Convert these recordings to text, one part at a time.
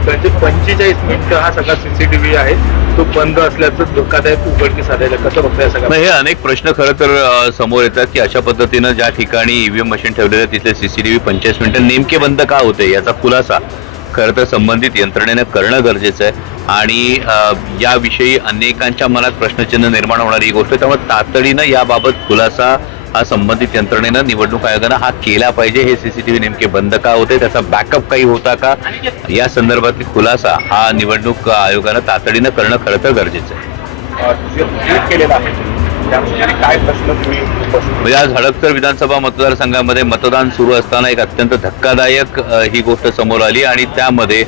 ठिकाणचे पंचेचाळीस मिनिटं हा सगळा सीसीटीव्ही आहे तो बंद असल्याचं धोकादायक उघडकीस आलेलं कसं बघताय सगळं हे अनेक प्रश्न खरं तर समोर येतात की अशा पद्धतीनं ज्या ठिकाणी ईव्हीएम मशीन ठेवलेलं आहे तिथले सीसीटीव्ही पंचेचाळीस मिनिटं नेमके बंद का होते याचा खुलासा खरं तर संबंधित यंत्रणेनं करणं गरजेचं आहे. आणि याविषयी अनेकांच्या मनात प्रश्नचिन्ह निर्माण होणारी ही गोष्ट आहे. त्यामुळे तातडीनं याबाबत खुलासा हा संबंधित यंत्रणेनं निवडणूक आयोगानं हा केला पाहिजे. हे सीसीटीव्ही नेमके बंद का होते? त्याचा बॅकअप काही होता का? या संदर्भातील खुलासा हा निवडणूक आयोगानं तातडीनं करणं खरं तर गरजेचं आहे. म्हणजे आज हडपसर विधानसभा मतदारसंघामध्ये मतदान सुरू असताना एक अत्यंत धक्कादायक ही गोष्ट समोर आली आणि त्यामध्ये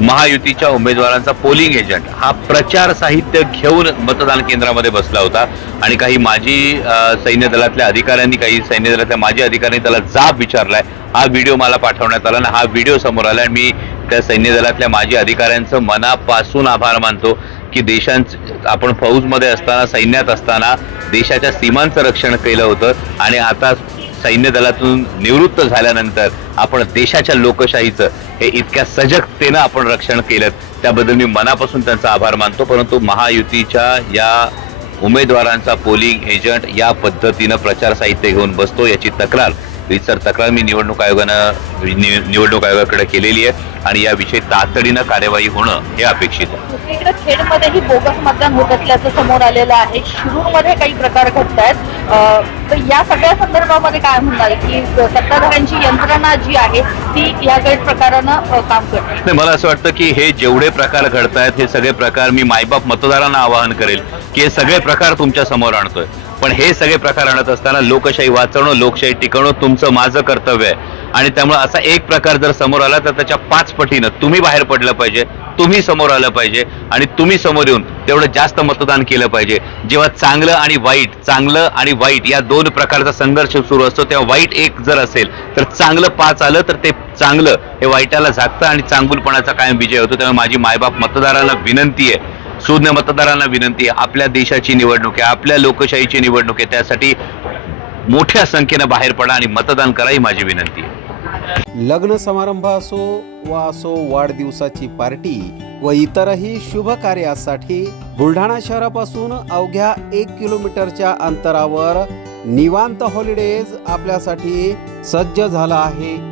महायुतीच्या उमेदवारांचा पोलिंग एजंट हा प्रचार साहित्य घेऊन मतदान केंद्रामध्ये बसला होता. आणि काही माजी सैन्य दलातल्या अधिकाऱ्यांनी काही सैन्य दलातल्या माजी अधिकाऱ्यांनी त्याला जाब विचारलाय. हा व्हिडिओ मला पाठवण्यात आला आणि हा व्हिडिओ समोर आला आणि मी त्या सैन्य दलातल्या माजी अधिकाऱ्यांचं मनापासून आभार मानतो की देशांच आपण फौजमध्ये असताना सैन्यात असताना देशाच्या सीमांचं रक्षण केलं होतं. आणि आता सैन्य दलातून निवृत्त झाल्यानंतर आपण देशाच्या लोकशाहीचं हे इतक्या सजगतेनं आपण रक्षण केलं. त्याबद्दल मी मनापासून त्यांचा आभार मानतो. परंतु महायुतीच्या या उमेदवारांचा पोलिंग एजंट या पद्धतीनं प्रचार साहित्य घेऊन बसतो याची तक्रार रितसर तक्रार मी निवडणूक आयोगानं निवडणूक आयोगाकडे केलेली आहे आणि याविषयी तातडीनं कार्यवाही होणं हे अपेक्षित आहे. दुसरीकडे खेडमध्येही बोगस मतदान होत असल्याचं समोर आलेलं आहे. शिरूरमध्ये काही प्रकार घडत आहेत. तर या सगळ्या संदर्भामध्ये काय म्हणणार की सत्ताधाऱ्यांची यंत्रणा जी आहे ती या गैरप्रकारानं अ, काम करते. नाही मला असं वाटतं की हे जेवढे प्रकार घडत आहेत हे सगळे प्रकार मी मायबाप मतदारांना आवाहन करेल की हे सगळे प्रकार तुमच्यासमोर आणतोय. पण हे सगळे प्रकार आणत असताना लोकशाही वाचवणं लोकशाही टिकवणं तुमचं माझं कर्तव्य आहे. आणि त्यामुळे असा एक प्रकार जर समोर आला तर त्याच्या पाच पटीनं तुम्ही बाहेर पडलं पाहिजे तुम्ही समोर आलं पाहिजे आणि तुम्ही समोर येऊन तेवढं जास्त मतदान केलं पाहिजे. जेव्हा चांगलं आणि वाईट चांगलं आणि वाईट या दोन प्रकारचा संघर्ष सुरू असतो तेव्हा वाईट एक जर असेल तर चांगलं पाच आलं तर ते चांगलं. हे वाईटाला झाकतं आणि चांगुलपणाचा कायम विजय होतो. त्यामुळे माझी मायबाप मतदाराला विनंती आहे शून्य मतदारांना विनंती आपल्या देशाची निवडणूक आहे आपल्या लोकशाहीची निवडणूक आहे त्यासाठी मोठ्या संख्येनं बाहेर पडा आणि मतदान करा ही माझी विनंती आहे. लग्न समारंभ असो वा असो वाढदिवसाची पार्टी व इतरही शुभ कार्यासाठी बुलढाणा शहरापासून अवघ्या एक किलोमीटरच्या अंतरावर निवांत हॉलिडेज आपल्यासाठी सज्ज झाला आहे.